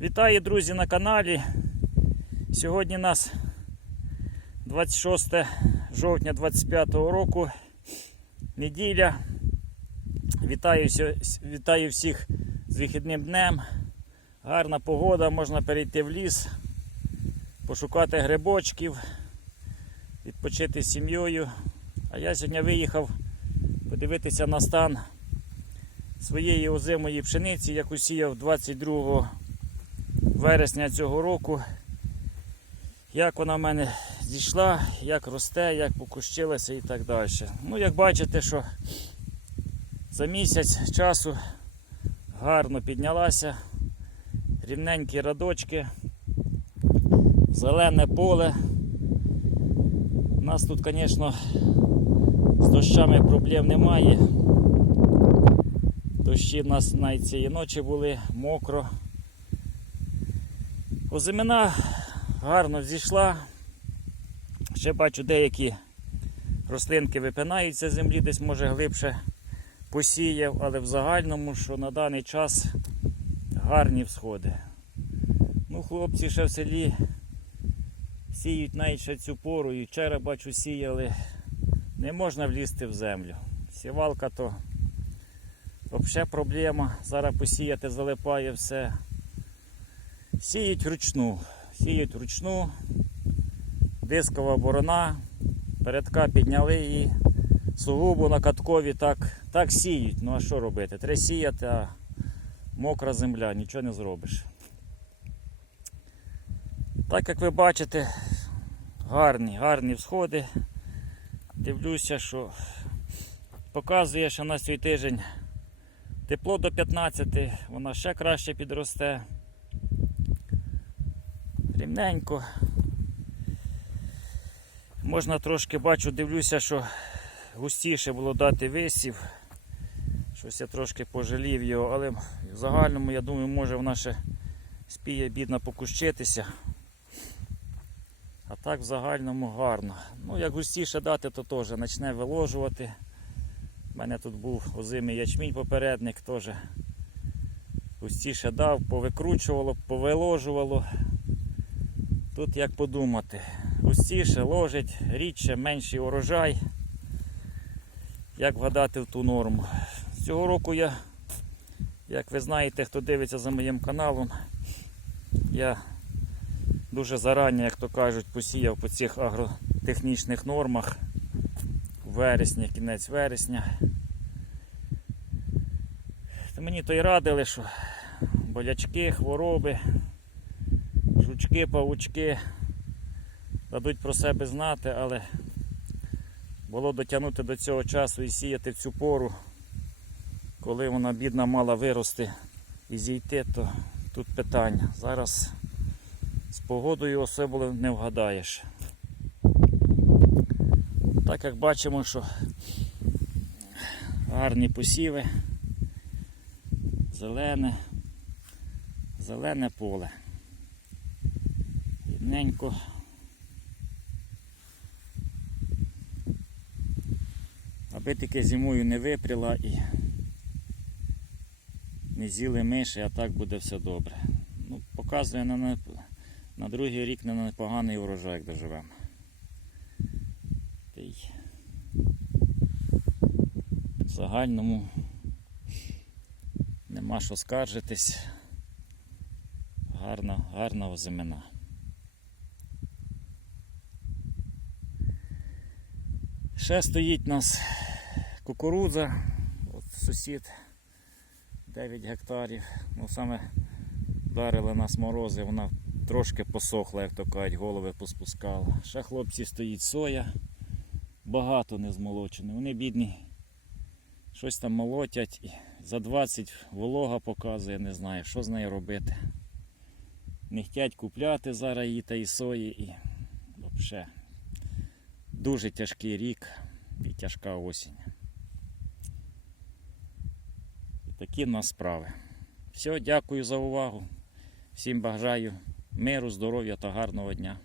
Вітаю, друзі, на каналі. Сьогодні у нас 26 жовтня 25 року. Неділя. Вітаю, вітаю всіх з вихідним днем. Гарна погода, можна перейти в ліс, пошукати грибочків, відпочити з сім'єю. А я сьогодні виїхав подивитися на стан своєї озимої пшениці, яку сіяв 22 вересня цього року. Як вона в мене зійшла, як росте, як покущилася і так далі. Ну, як бачите, що за місяць часу гарно піднялася, рівненькі радочки, зелене поле. У нас тут, звісно, з дощами проблем немає. Дощі в нас навіть цієї ночі були, мокро. Озимина гарно зійшла. Ще бачу деякі рослинки випинаються з землі, десь може глибше посіяв, але в загальному, що на даний час гарні всходи. Ну, хлопці ще в селі сіють навіть ще цю пору і вчора бачу сіяли. Не можна влізти в землю. Сівалка то взагалі проблема. Зараз посіяти залипає все. Сіють вручну. Сіють вручну. Дискова борона. Передка підняли і сугубо на каткові так, так сіють. Ну а що робити? Треба сіяти, а мокра земля, нічого не зробиш. Так як ви бачите, гарні, гарні всходи. Дивлюся, що показує, що на цей тиждень тепло до 15, вона ще краще підросте. Рівненько. Можна трошки бачу, дивлюся, що густіше було дати висів. Щось я трошки пожалів його, але в загальному, я думаю, може вона ще спіє бідно покущитися. А так в загальному гарно. Ну, як густіше дати, то теж почне виложувати. У мене тут був озимий ячмінь попередник, теж густіше дав, повикручувало, повиложувало. Тут як подумати, густіше ложить, рідше, менший урожай. Як вгадати в ту норму. Цього року я, як ви знаєте, хто дивиться за моїм каналом, я дуже зарані, як то кажуть, посіяв по цих агротехнічних нормах в вересні, кінець вересня. Мені то й радили, що болячки, хвороби, жучки, павучки дадуть про себе знати, але було дотягнути до цього часу і сіяти в цю пору, коли вона бідна мала вирости і зійти, то тут питання. Зараз з погодою особливо не вгадаєш. Так як бачимо, що гарні посіви, зелене, зелене поле. Рівненько. Аби таки зимою не випріла і не з'їли миші, а так буде все добре. Ну, показує на, на, на другий рік на непоганий урожай, як доживемо. В загальному нема що скаржитись. Гарна, гарна озимина. Ще стоїть у нас кукурудза, от сусід 9 гектарів. Ну саме вдарили нас морози, вона трошки посохла, як то кажуть, голови поспускала. Ще хлопці стоїть соя, багато не змолочено. Вони бідні, щось там молотять за 20 волога показує, не знаю, що з нею робити. Не хочуть купляти зараз її та і сої і взагалі дуже тяжкий рік і тяжка осінь. І такі в нас справи. Все, дякую за увагу. Всім бажаю миру, здоров'я та гарного дня.